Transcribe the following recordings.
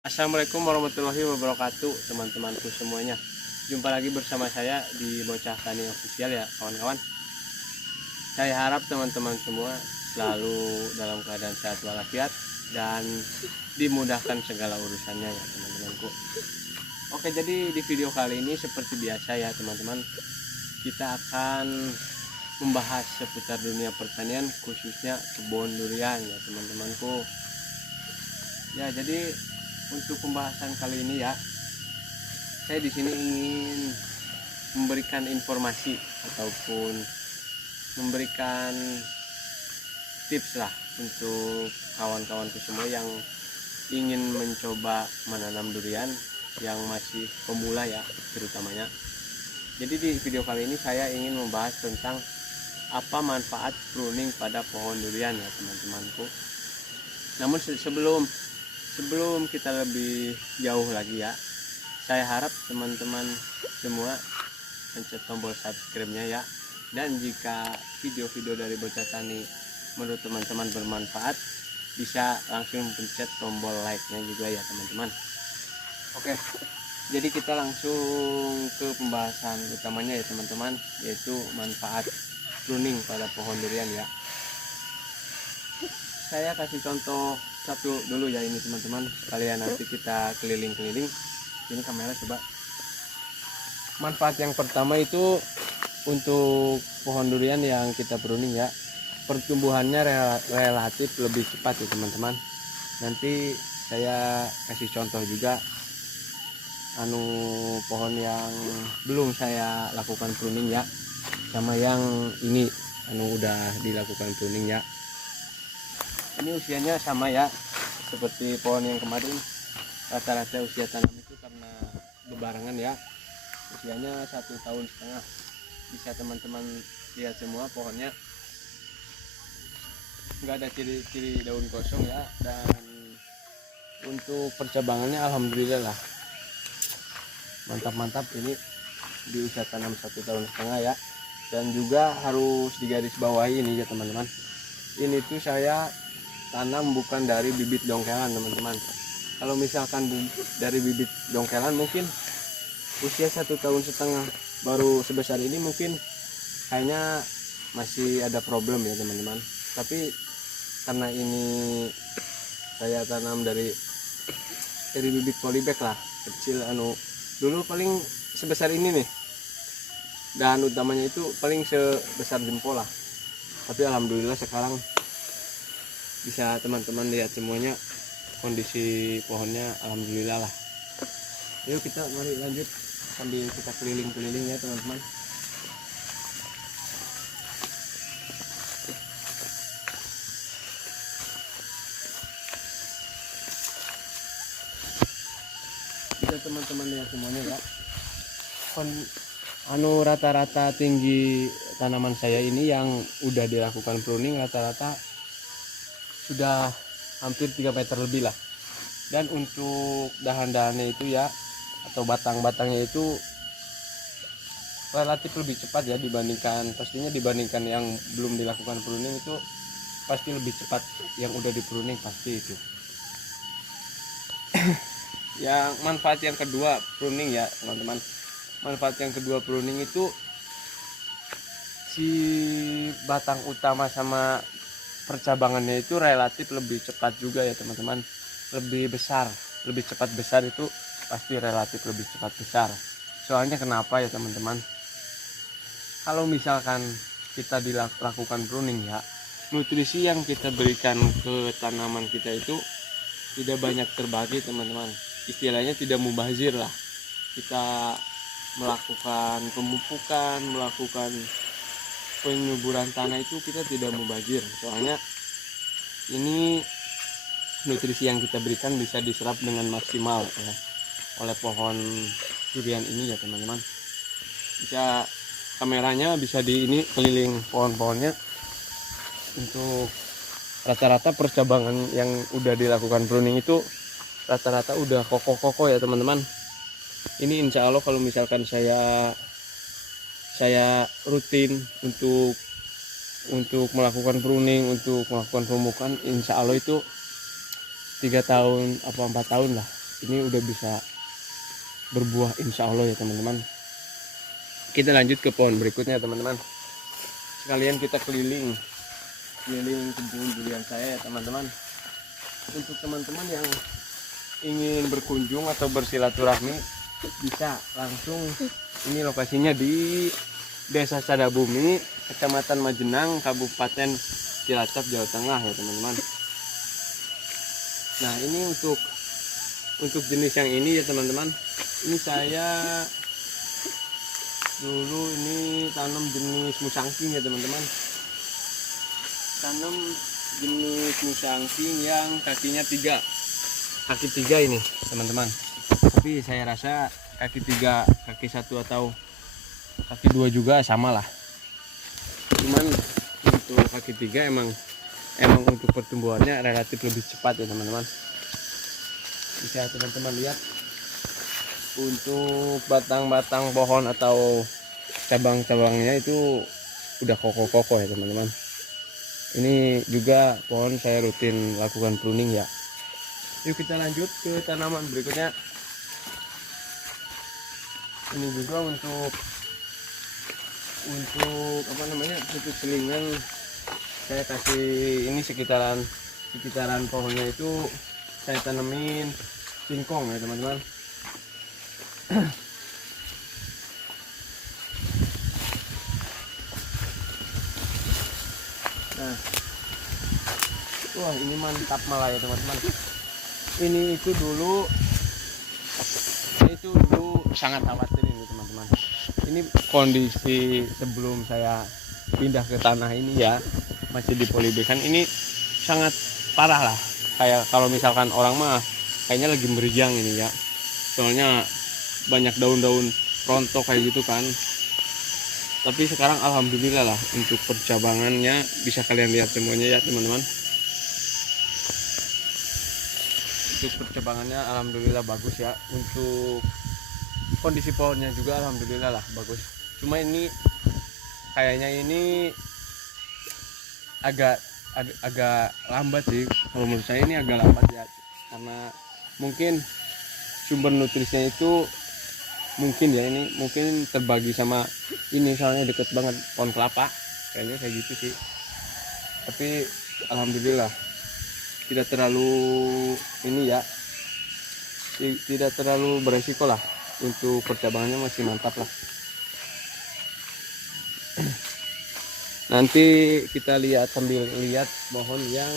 Assalamualaikum warahmatullahi wabarakatuh, teman-temanku semuanya. Jumpa lagi bersama saya di Bocah Tani Official ya kawan-kawan. Saya harap teman-teman semua selalu dalam keadaan sehat walafiat dan dimudahkan segala urusannya ya teman-temanku. Oke, jadi di video kali ini seperti biasa ya teman-teman, kita akan membahas seputar dunia pertanian, khususnya kebun durian ya teman-temanku. Ya, jadi untuk pembahasan kali ini ya, saya di sini ingin memberikan informasi ataupun memberikan tips lah untuk kawan-kawanku semua yang ingin mencoba menanam durian yang masih pemula ya terutamanya. Jadi di video kali ini saya ingin membahas tentang apa manfaat pruning pada pohon durian ya teman-temanku. Namun sebelum kita lebih jauh lagi ya, saya harap teman-teman semua pencet tombol subscribe-nya ya. Dan jika video-video dari Bocah Tani menurut teman-teman bermanfaat, bisa langsung pencet tombol like-nya juga ya teman-teman. Oke, jadi kita langsung ke pembahasan utamanya ya teman-teman, yaitu manfaat pruning pada pohon durian ya. Saya kasih contoh satu dulu ya ini teman-teman, kalian nanti kita keliling-keliling. Ini kamera coba. Manfaat yang pertama itu untuk pohon durian yang kita pruning ya, pertumbuhannya relatif lebih cepat ya teman-teman. Nanti saya kasih contoh juga pohon yang belum saya lakukan pruning ya, sama yang ini udah dilakukan pruning ya. Ini usianya sama ya seperti pohon yang kemarin, rata-rata usia tanam itu karena bebarengan ya, usianya 1,5 tahun. Bisa teman-teman lihat semua pohonnya nggak ada ciri-ciri daun kosong ya. Dan untuk percabangannya alhamdulillah lah mantap-mantap ini di usia tanam 1,5 tahun ya. Dan juga harus digarisbawahi ini ya teman-teman, ini tuh saya tanam bukan dari bibit dongkelan teman-teman. Kalau misalkan dari bibit dongkelan mungkin usia 1,5 tahun baru sebesar ini, mungkin kayaknya masih ada problem ya teman-teman. Tapi karena ini saya tanam dari bibit polybag lah, kecil dulu paling sebesar ini nih, dan utamanya itu paling sebesar jempol lah. Tapi alhamdulillah sekarang bisa teman-teman lihat semuanya, kondisi pohonnya alhamdulillah lah. Yuk kita mari lanjut sambil kita keliling-keliling ya teman-teman. Bisa teman-teman lihat semuanya ya, rata-rata tinggi tanaman saya ini yang udah dilakukan pruning rata-rata sudah hampir 3 meter lebih lah. Dan untuk dahan-dahannya itu ya, atau batang-batangnya itu relatif lebih cepat ya dibandingkan yang belum dilakukan pruning. Itu pasti lebih cepat yang udah di pruning, pasti itu. Yang manfaat yang kedua pruning ya teman-teman, manfaat yang kedua pruning itu si batang utama sama percabangannya itu relatif lebih cepat juga ya teman-teman, lebih cepat besar itu pasti relatif lebih cepat besar. Soalnya kenapa ya teman-teman, kalau misalkan kita dilakukan pruning ya, nutrisi yang kita berikan ke tanaman kita itu tidak banyak terbagi teman-teman, istilahnya tidak mubazir lah. Kita melakukan pemupukan, melakukan penyuburan tanah itu kita tidak mubazir, soalnya ini nutrisi yang kita berikan bisa diserap dengan maksimal oleh pohon durian ini ya teman-teman. Bisa kameranya bisa di ini keliling pohon-pohonnya. Untuk rata-rata percabangan yang udah dilakukan pruning itu rata-rata udah kokoh-kokoh ya teman-teman. Ini insya Allah kalau misalkan saya rutin untuk melakukan pruning, untuk melakukan pemupukan, insya Allah itu 3 tahun apa 4 tahun lah ini udah bisa berbuah insya Allah ya teman-teman. Kita lanjut ke pohon berikutnya teman-teman. Sekalian kita keliling kebun durian saya ya teman-teman. Untuk teman-teman yang ingin berkunjung atau bersilaturahmi bisa langsung, ini lokasinya di Desa Sadabumi, Kecamatan Majenang, Kabupaten Cilacap, Jawa Tengah ya teman-teman. Nah ini untuk jenis yang ini ya teman-teman, ini saya dulu ini tanam jenis musangking ya teman-teman, tanam jenis musangking yang kaki tiga ini teman-teman. Tapi saya rasa kaki satu atau kaki dua juga sama lah, cuman untuk kaki tiga emang untuk pertumbuhannya relatif lebih cepat ya teman-teman. Bisa teman-teman lihat untuk batang-batang pohon atau cabang-cabangnya itu udah kokoh-kokoh ya teman-teman. Ini juga pohon saya rutin lakukan pruning ya. Yuk kita lanjut ke tanaman berikutnya. Ini juga untuk untuk selingan saya kasih ini sekitaran pohonnya itu saya tanemin singkong ya teman-teman. Nah, wah ini mantap malah ya teman-teman. Ini itu dulu sangat khawatir ini teman-teman. Ini kondisi sebelum saya pindah ke tanah ini ya, masih di polibekan, ini sangat parah lah. Kayak kalau misalkan orang mah kayaknya lagi meriang ini ya, soalnya banyak daun-daun rontok kayak gitu kan. Tapi sekarang alhamdulillah lah, untuk percabangannya bisa kalian lihat semuanya ya teman-teman. Untuk percabangannya alhamdulillah bagus ya. Untuk kondisi pohonnya juga alhamdulillah lah bagus. Cuma ini kayaknya ini agak lambat sih. Kalau menurut saya ini agak lambat ya, karena mungkin sumber nutrisinya itu mungkin terbagi sama ini, soalnya deket banget pohon kelapa, kayaknya kayak gitu sih. Tapi alhamdulillah tidak terlalu tidak terlalu beresiko lah. Untuk percabangannya masih mantap lah. Nanti kita sambil lihat pohon yang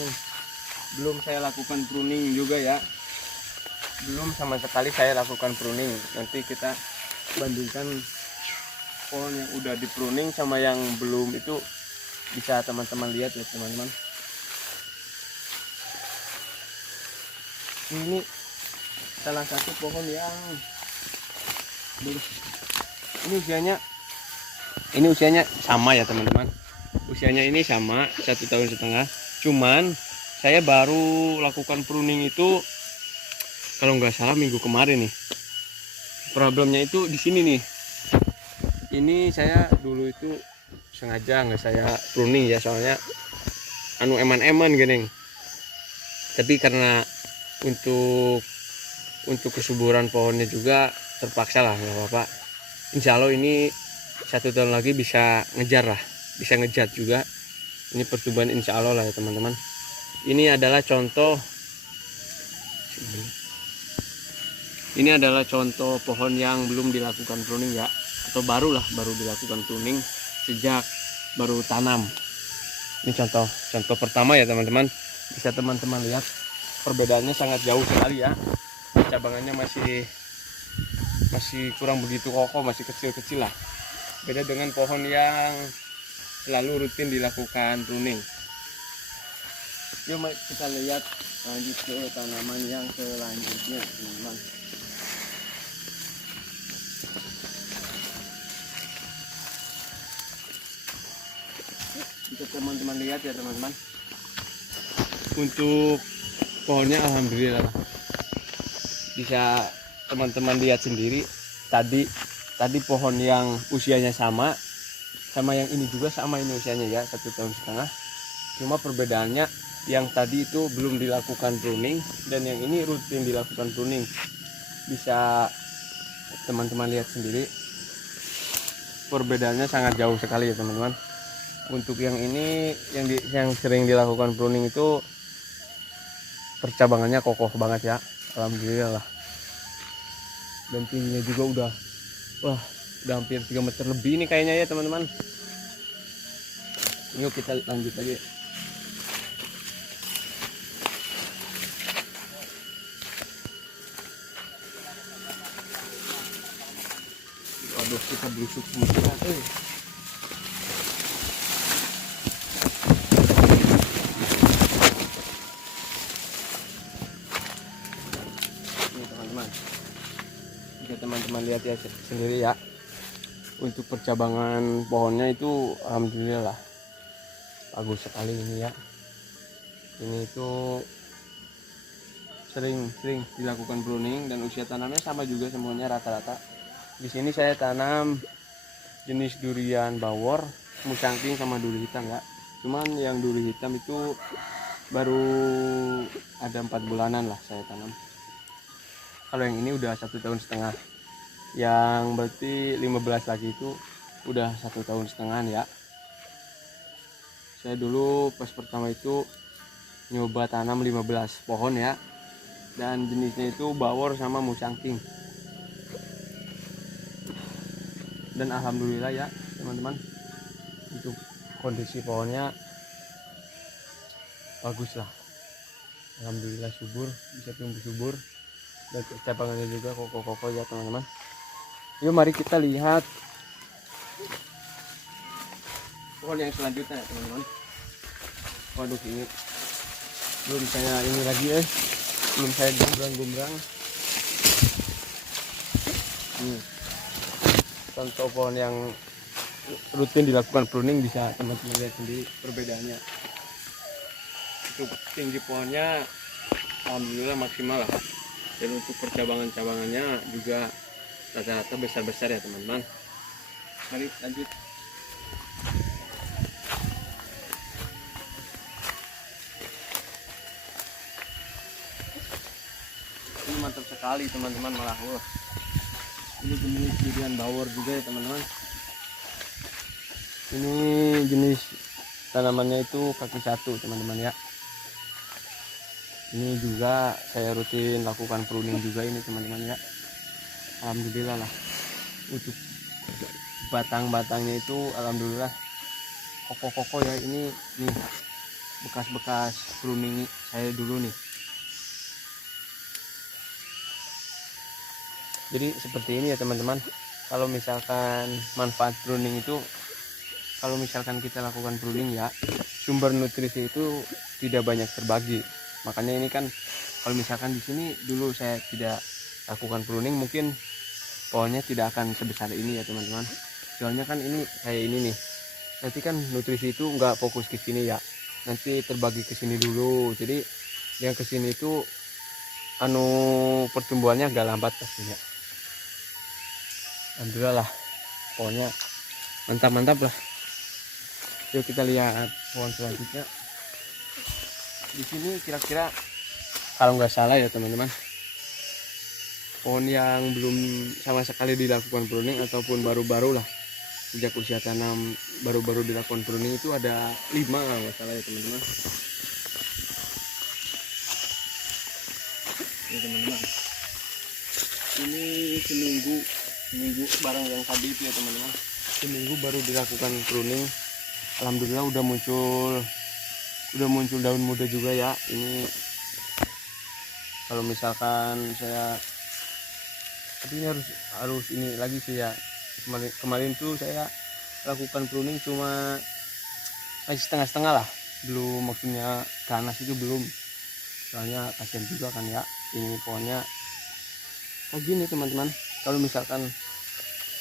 belum saya lakukan pruning juga ya. Belum sama sekali saya lakukan pruning. Nanti kita bandingkan pohon yang udah di pruning sama yang belum, itu bisa teman-teman lihat ya teman-teman. Ini salah satu pohon yang ini usianya sama ya teman-teman. Usianya ini sama 1,5 tahun. Cuman saya baru lakukan pruning itu kalau nggak salah minggu kemarin nih. Problemnya itu di sini nih. Ini saya dulu itu sengaja nggak saya pruning ya, soalnya eman-eman gini. Tapi karena untuk kesuburan pohonnya juga terpaksa lah, nggak apa-apa. Insya Allah ini 1 tahun lagi bisa ngejar lah, bisa ngejat juga. Ini pertumbuhan insya Allah lah ya teman-teman. Ini adalah contoh pohon yang belum dilakukan pruning ya, atau baru dilakukan pruning sejak baru tanam. Ini contoh pertama ya teman-teman. Bisa teman-teman lihat perbedaannya sangat jauh sekali ya. Cabangannya masih kurang begitu kokoh, masih kecil-kecil lah. Beda dengan pohon yang selalu rutin dilakukan pruning. Yuk kita lihat lanjut ke tanaman yang selanjutnya teman-teman. Untuk teman-teman lihat ya teman-teman. Untuk pohonnya alhamdulillah lah. Bisa teman-teman lihat sendiri, tadi pohon yang usianya sama yang ini juga sama, ini usianya ya 1,5 tahun. Cuma perbedaannya yang tadi itu belum dilakukan pruning dan yang ini rutin dilakukan pruning. Bisa teman-teman lihat sendiri, perbedaannya sangat jauh sekali ya teman-teman. Untuk yang ini yang sering dilakukan pruning itu percabangannya kokoh banget ya, alhamdulillah lah. Dan tingginya juga udah hampir 3 meter lebih nih kayaknya ya teman-teman. Yuk kita lanjut lagi. Waduh, kita busuk semua. Ini teman-teman, jika teman-teman lihat ya sendiri ya, untuk percabangan pohonnya itu alhamdulillah lah, bagus sekali ini ya. Ini itu sering dilakukan pruning dan usia tanamnya sama juga semuanya rata-rata. Di sini saya tanam jenis durian bawor, musangking sama duri hitam ya. Cuman yang duri hitam itu baru ada 4 bulanan lah saya tanam. Kalau yang ini udah 1,5 tahun. Yang berarti 15 lagi itu udah 1,5 tahun ya. Saya dulu pas pertama itu nyoba tanam 15 pohon ya. Dan jenisnya itu bawor sama musangking. Dan alhamdulillah ya teman-teman, untuk kondisi pohonnya bagus lah, alhamdulillah subur, bisa tumbuh subur dan cabangannya juga kokoh-kokoh ya teman-teman. Yuk mari kita lihat pohon yang selanjutnya ya teman-teman. Waduh, ini belum saya ini lagi belum saya gombrang. Contoh pohon yang rutin dilakukan pruning, bisa teman-teman lihat sendiri perbedaannya. Untuk tinggi pohonnya alhamdulillah maksimal lah, dan untuk percabangan-cabangannya juga rata-rata besar-besar ya teman-teman. Mari lanjut. Ini mantap sekali teman-teman, malah ini jenis durian bawor juga ya teman-teman. Ini jenis tanamannya itu kaki 1 teman-teman ya. Ini juga saya rutin lakukan pruning juga ini teman-teman ya. Alhamdulillah lah, untuk batang-batangnya itu alhamdulillah kokoh-kokoh ya. Ini nih bekas-bekas pruning saya dulu nih. Jadi seperti ini ya teman-teman. Kalau misalkan manfaat pruning itu, kalau misalkan kita lakukan pruning ya, sumber nutrisi itu tidak banyak terbagi. Makanya ini kan kalau misalkan di sini dulu saya tidak lakukan pruning, mungkin pohonnya tidak akan sebesar ini ya teman-teman. Soalnya kan ini kayak ini nih, nanti kan nutrisi itu nggak fokus ke sini ya, nanti terbagi ke sini dulu. Jadi yang ke sini itu pertumbuhannya agak lambat pastinya. Alhamdulillah lah, pohonnya mantap lah. Yuk kita lihat pohon selanjutnya. Di sini kira-kira kalau nggak salah ya teman-teman, pohon yang belum sama sekali dilakukan pruning ataupun baru-baru lah, sejak usia tanam baru-baru dilakukan pruning itu ada 5 kalau nggak salah ya teman-teman. Ya teman-teman, ini seminggu barang yang tadi itu ya teman-teman, seminggu baru dilakukan pruning. Alhamdulillah udah muncul daun muda juga ya. Ini kalau misalkan saya, tapi ini harus ini lagi sih ya. Kemarin tuh saya lakukan pruning cuma masih setengah-setengah lah, belum, maksudnya ganas itu belum, soalnya kasihan juga kan ya ini pohonnya. Gini teman-teman, kalau misalkan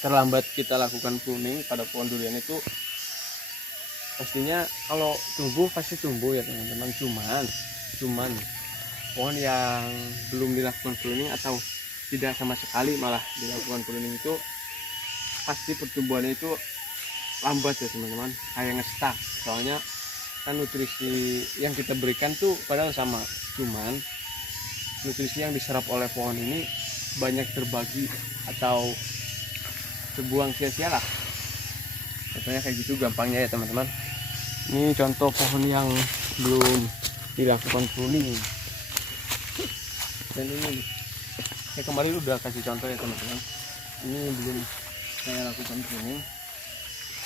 terlambat kita lakukan pruning pada pohon durian itu, pastinya kalau tumbuh pasti tumbuh ya teman-teman. Cuman pohon yang belum dilakukan pruning atau tidak sama sekali malah dilakukan pruning itu, pasti pertumbuhannya itu lambat ya teman-teman, kayak ngestak. Soalnya kan nutrisi yang kita berikan tuh padahal sama, cuman nutrisi yang diserap oleh pohon ini banyak terbagi atau terbuang sia-sia lah, contohnya kayak gitu gampangnya ya teman-teman. Ini contoh pohon yang belum dilakukan pruning, dan ini saya kemarin udah kasih contoh ya teman-teman, ini belum saya lakukan pruning.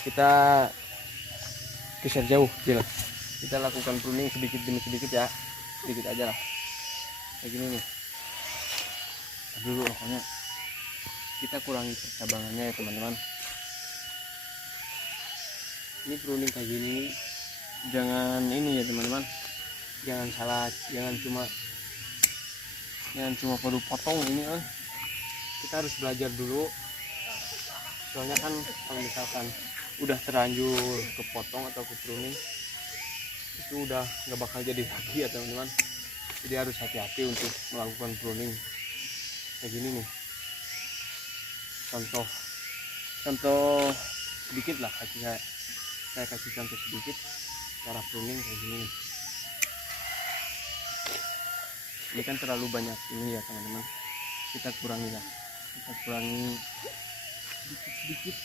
Kita geser jauh jelas, kita lakukan pruning sedikit demi sedikit ya, sedikit aja lah kayak gini nih dulu. Pokoknya kita kurangi percabangannya ya teman-teman. Ini pruning kayak gini jangan ini ya teman-teman, jangan salah, jangan cuma baru potong ini kita harus belajar dulu, soalnya kan kalau misalkan udah terlanjur kepotong atau ke pruning itu udah nggak bakal jadi lagi ya teman-teman. Jadi harus hati-hati untuk melakukan pruning kayak gini nih. Contoh sedikit lah, saya kasih contoh sedikit cara pruning kayak gini nih. Ini kan terlalu banyak ini ya teman-teman, kita kurangi lah, kita kurangi sedikit-sedikit.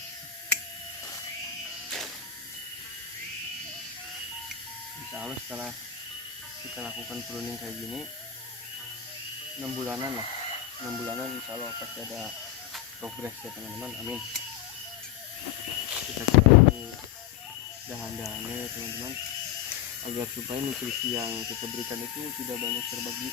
Insya Allah setelah kita lakukan pruning kayak gini 6 bulanan lah, 6 bulanan insya Allah pasti ada progres ya teman-teman, amin. Kita kurangi dahan-dahannya ya teman-teman, agar supaya nutrisi yang kita berikan itu tidak banyak terbagi.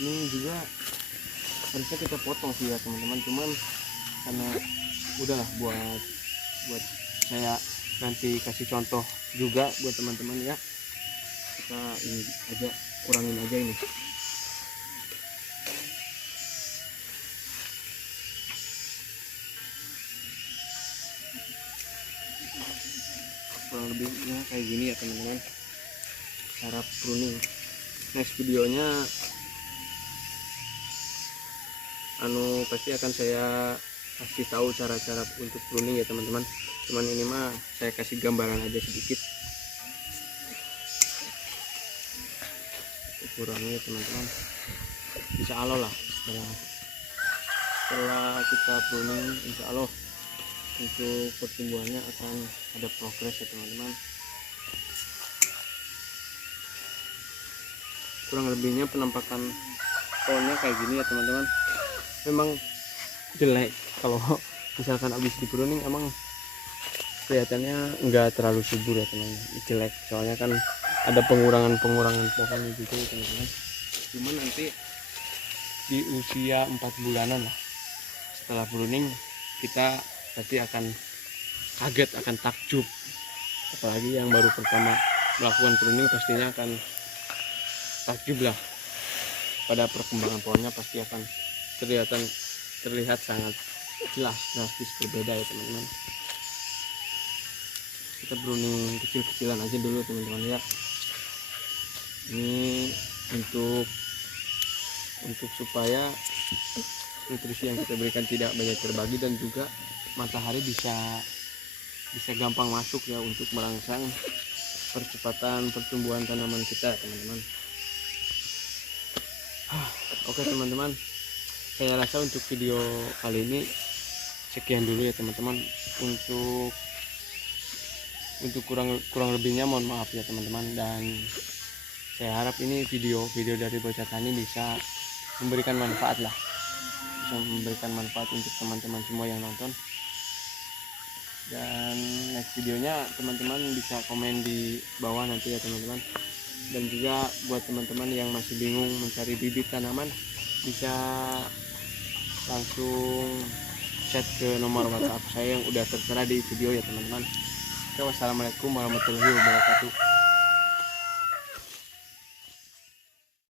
Ini juga harusnya kita potong sih ya teman-teman, cuman karena udahlah buat saya nanti kasih contoh juga buat teman-teman ya, kita ini aja kurangin aja ini. Kurang lebihnya kayak gini ya teman-teman cara pruning. Next videonya pasti akan saya kasih tahu cara-cara untuk pruning ya teman-teman, cuman ini mah saya kasih gambaran aja sedikit. Kurangi ya teman-teman, insya Allah lah setelah kita pruning insya Allah untuk pertumbuhannya akan ada progres ya teman-teman. Kurang lebihnya penampakan pohonnya kayak gini ya teman-teman. Memang jelek kalau misalkan habis di pruning, emang kelihatannya enggak terlalu subur ya teman-teman, jelek soalnya kan ada pengurangan pohon gitu teman-teman. Cuman nanti di usia 4 bulanan lah setelah pruning kita pasti akan kaget, akan takjub, apalagi yang baru pertama melakukan pruning pastinya akan takjub lah. Pada perkembangan pohonnya pasti akan terlihat sangat jelas drastis berbeda ya teman-teman. Kita pruning kecil-kecilan aja dulu teman-teman ya. Ini untuk supaya nutrisi yang kita berikan tidak banyak terbagi, dan juga matahari bisa gampang masuk ya untuk merangsang percepatan pertumbuhan tanaman kita teman-teman. Oke teman-teman, saya rasa untuk video kali ini sekian dulu ya teman-teman. Untuk kurang lebihnya mohon maaf ya teman-teman, dan saya harap ini video dari Bocah Tani bisa memberikan manfaat lah, bisa memberikan manfaat untuk teman-teman semua yang nonton. Dan next videonya teman-teman bisa komen di bawah nanti ya teman-teman. Dan juga buat teman-teman yang masih bingung mencari bibit tanaman, bisa langsung chat ke nomor WhatsApp saya yang udah tertera di video ya teman-teman. Oke, wassalamualaikum warahmatullahi wabarakatuh.